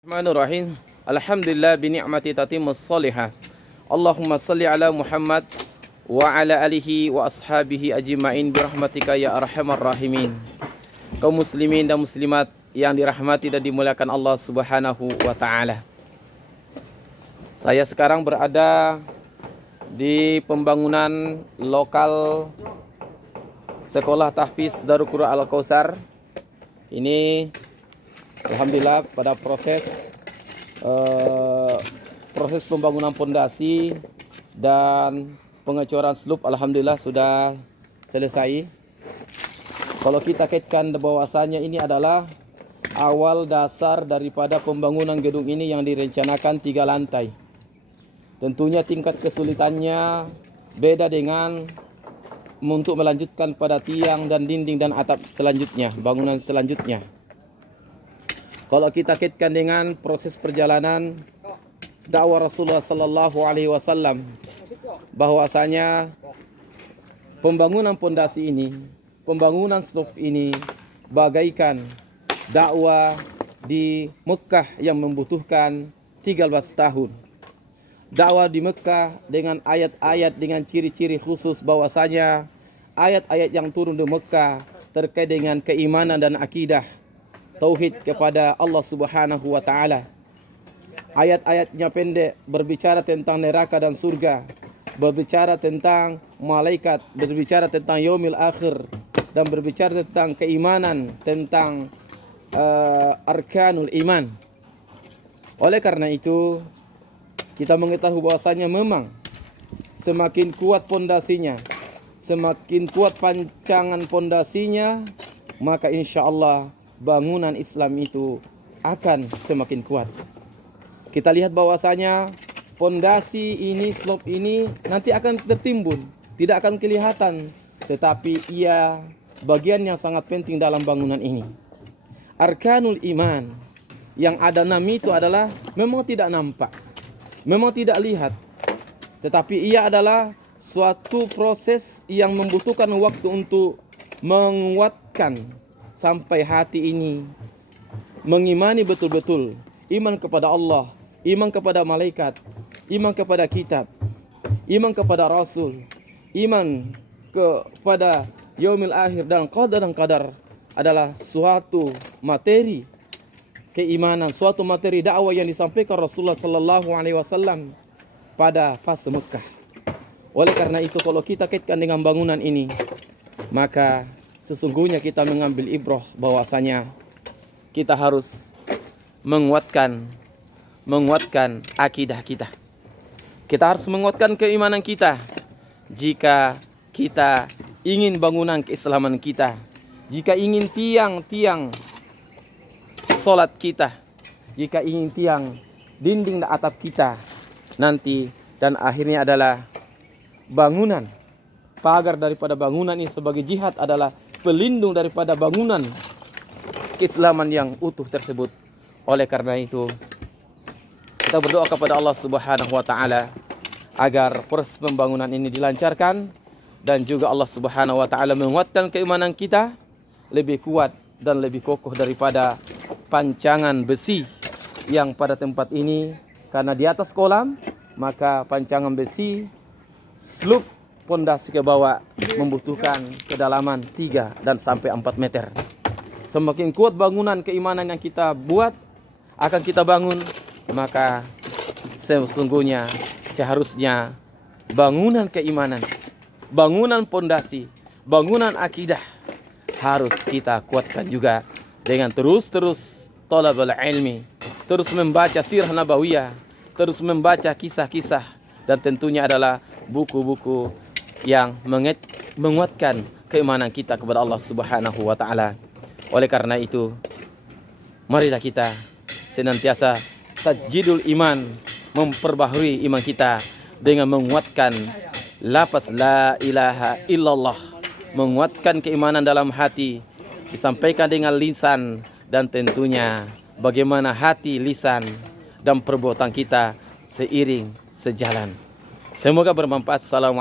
Bismillahirrahmanirrahim. Alhamdulillah bi ni'mati tatimmus shalihah. Allahumma shalli ala Muhammad wa ala alihi wa ashabihi ajma'in bi rahmatika ya arhamar rahimin. Kaum muslimin dan muslimat yang dirahmati dan dimuliakan Allah Subhanahu wa taala. Saya sekarang berada di pembangunan lokal Sekolah Tahfiz Darul Quran Al-Kautsar. Ini alhamdulillah pada proses pembangunan pondasi dan pengecoran slope alhamdulillah sudah selesai. Kalau kita kaitkan bahwasanya ini adalah awal dasar daripada pembangunan gedung ini yang direncanakan 3 lantai. Tentunya tingkat kesulitannya beda dengan untuk melanjutkan pada tiang dan dinding dan atap selanjutnya, bangunan selanjutnya. Kalau kita kaitkan dengan proses perjalanan dakwah Rasulullah sallallahu alaihi wasallam, bahwasanya pembangunan pondasi ini, pembangunan slope ini bagaikan dakwah di Mekah yang membutuhkan 13 tahun. Dakwah di Mekah dengan ayat-ayat dengan ciri-ciri khusus, bahwasanya ayat-ayat yang turun di Mekah terkait dengan keimanan dan akidah tauhid kepada Allah Subhanahu wa taala. Ayat-ayatnya pendek, berbicara tentang neraka dan surga, berbicara tentang malaikat, berbicara tentang yaumil akhir, dan berbicara tentang keimanan, tentang arkanul iman. Oleh karena itu, kita mengetahui bahwasanya memang semakin kuat pondasinya, semakin kuat pancangan pondasinya, maka insya Allah bangunan Islam itu akan semakin kuat. Kita lihat bahwasanya pondasi ini, slope ini nanti akan tertimbun, tidak akan kelihatan, tetapi ia bagian yang sangat penting dalam bangunan ini. Arkanul iman yang ada 6 itu adalah memang tidak nampak, memang tidak lihat, tetapi ia adalah suatu proses yang membutuhkan waktu untuk menguatkan sampai hati ini mengimani betul-betul iman kepada Allah, iman kepada malaikat, iman kepada kitab, iman kepada Rasul, iman kepada yaumil akhir dan qadar adalah suatu materi keimanan, suatu materi dakwah yang disampaikan Rasulullah sallallahu alaihi wasallam pada fase Mekah. Oleh karena itu, kalau kita kaitkan dengan bangunan ini, maka sesungguhnya kita mengambil ibrah bahwasanya kita harus menguatkan akidah kita. Kita harus menguatkan keimanan kita jika kita ingin bangunan keislaman kita, jika ingin tiang-tiang solat kita, jika ingin tiang dinding dan atap kita nanti dan akhirnya adalah bangunan, pagar daripada bangunan ini sebagai jihad adalah pelindung daripada bangunan keislaman yang utuh tersebut. Oleh karena itu, kita berdoa kepada Allah Subhanahu wa taala agar proses pembangunan ini dilancarkan dan juga Allah Subhanahu wa taala menguatkan keimanan kita lebih kuat dan lebih kokoh daripada pancangan besi yang pada tempat ini, karena di atas kolam, maka pancangan besi slope pondasi ke bawah membutuhkan kedalaman 3 dan sampai 4 meter. Semakin kuat bangunan keimanan yang kita buat, akan kita bangun, maka sesungguhnya seharusnya bangunan keimanan, bangunan pondasi, bangunan akidah harus kita kuatkan juga dengan terus thalabul ilmi, terus membaca sirah nabawiyah, terus membaca kisah-kisah, dan tentunya adalah buku-buku yang menguatkan keimanan kita kepada Allah Subhanahu wa taala. Oleh karena itu, marilah kita senantiasa tajdidul iman, memperbaharui iman kita dengan menguatkan lafaz la ilaha illallah, menguatkan keimanan dalam hati, disampaikan dengan lisan, dan tentunya bagaimana hati, lisan, dan perbuatan kita seiring sejalan. Semoga bermanfaat. Assalamualaikum.